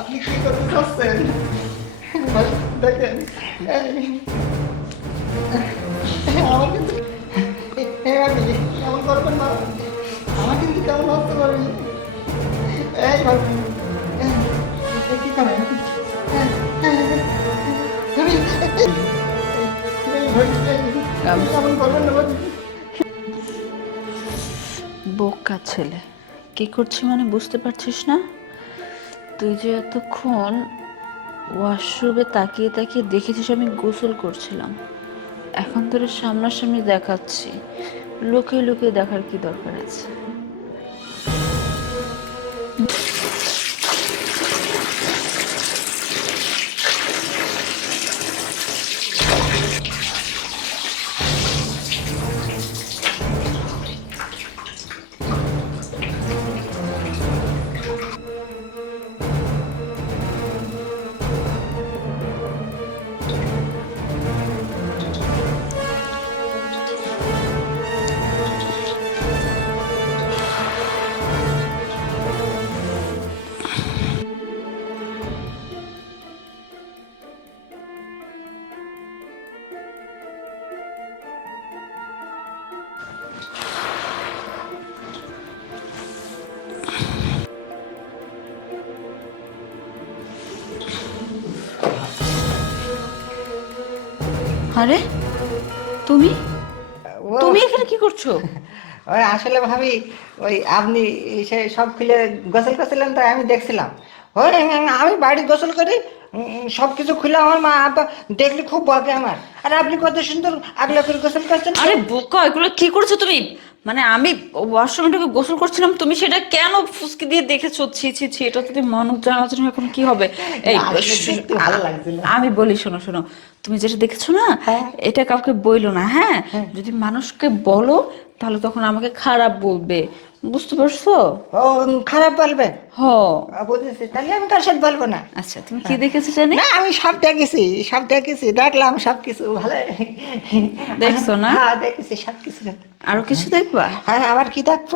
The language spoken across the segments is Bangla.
আপনি কি করতে চাচ্ছেন দেখেন আমার কিন্তু এই ভাবি করবেন না। আমার কিন্তু কেমন হতে পারবি এই ভাবি। কি করবেন বোকা ছেলে। কি করছি মানে বুঝতে পারছিস না? তুই যে এতক্ষণ ওয়াশরুমে তাকিয়ে তাকিয়ে দেখেছিস আমি গোসল করছিলাম। এখন তোর সামনাসামনি দেখাচ্ছি। লোকে লোকে দেখার কি দরকার আছে? আরে তুমি? তুমি এখানে কি করছ? ওই আসলে ভাবি ওই আপনি সে সব খুলে গোসল করছিলেন তো আমি দেখছিলাম। ওই আমি বাড়ি গোসল করি সব কিছু খুলে আমার মা আব্বা দেখলে খুব বকে আমার। আর আপনি কত সুন্দর আগলা করে গোসল করছেন। আরে বোকা এগুলো কি করছ তুমি? মানে আমি ওয়াশরুমে ঢুকে গোসল করছিলাম তুমি সেটা কেন ফুসকি দিয়ে দেখেছ? ছি ছি ছি এটা যদি মন জানার জন্য এখন কি হবে? এই ভালো লাগছিল। আমি বলি শোনো শোনো তুমি যেটা দেখেছ না হ্যাঁ। এটা কাউকে বইলো না হ্যাঁ। যদি মানুষকে বলো তাহলে তখন আমাকে খারাপ বলবে। বুঝতে পারছ? ও খারাপ বলবে। হ। বুঝেছি। তাহলে আমি তার সাথে বলব না? আচ্ছা তুমি কি দেখেছ জানি? না আমি সব দেখেছি সব দেখেছি দেখলাম সব কিছু ভালো। দেখছ না? হ্যাঁ দেখেছি সব কিছু আরও কিছু দেখবা? হ্যাঁ আবার কি দেখব?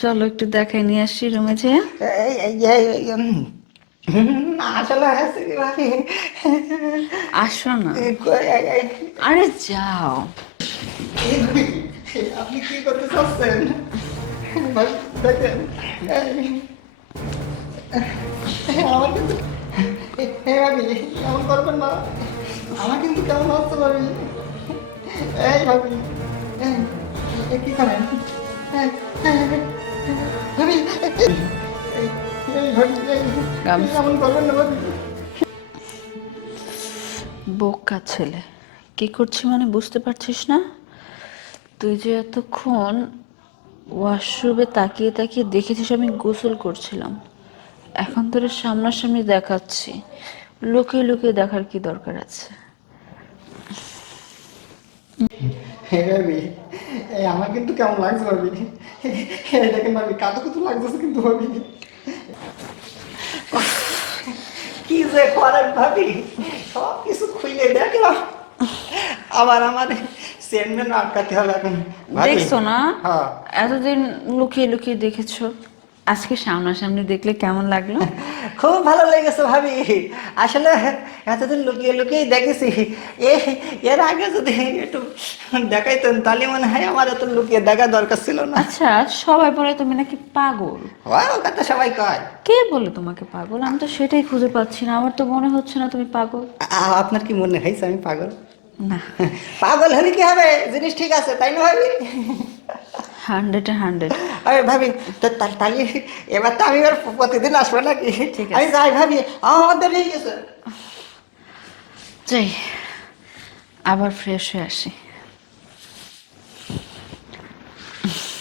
চলো একটু দেখাই নিয়ে আসি রুমে যে। আসো না। আরে যাও। আপনি কি করতে চাচ্ছেন? আমার কিন্তু কেমন এই ভাবি কি করেন করবেন না ভাবি বোকা ছেলে। কি করছি মানে বুঝতে পারছিস না? তুই যে এতক্ষণ ওয়াশরুমে তাকিয়ে তাকিয়ে দেখেছিস আমি গোসল করছিলাম। এখন তোর সামনাসামনি দেখাচ্ছি। লুকিয়ে লুকিয়ে দেখার কি দরকার আছে? ভাবি, এই আমার কিন্তু কেমন লাগছে ভাবি? এই দেখেন ভাবি কাতো লাগতেছে কিন্তু ভাবি। কি যে করেন ভাবি? সব কিছু খুলে দেখলাম। আবার আমার চেয়ারম্যান আটকাতে হবে এখন। দেখছ না? হ্যাঁ। এতদিন লুকিয়ে লুকিয়ে দেখেছ। আজকে সামনাসামনি দেখলে কেমন লাগল? খুব ভালো লেগেছে ভাবি। আসলে এতদিন লুকিয়ে লুকিয়ে দেখেছি। এ এর আগে যদি একটু দেখাইতেন তাহলে মনে হয় আমার এত লুকিয়ে দেখা দরকার ছিল না। আচ্ছা সবাই বলে তুমি নাকি পাগল। ও কথা সবাই কয়। কে বলে তোমাকে পাগল? আমি তো সেটাই খুঁজে পাচ্ছি না। আমার তো মনে হচ্ছে না তুমি পাগল। আপনার কি মনে হয়েছে আমি পাগল? না। পাগল হলে কি হবে? জিনিস ঠিক আছে তাই না ভাবি? Hundred hundred. আরে ভাবি তো তাহলে এবার তো আমি আর প্রতিদিন আসব নাকি? ঠিক আমি যাই ভাবি আমাদের হয়ে গেছে। যাই আবার ফ্রেশ হয়ে আসি।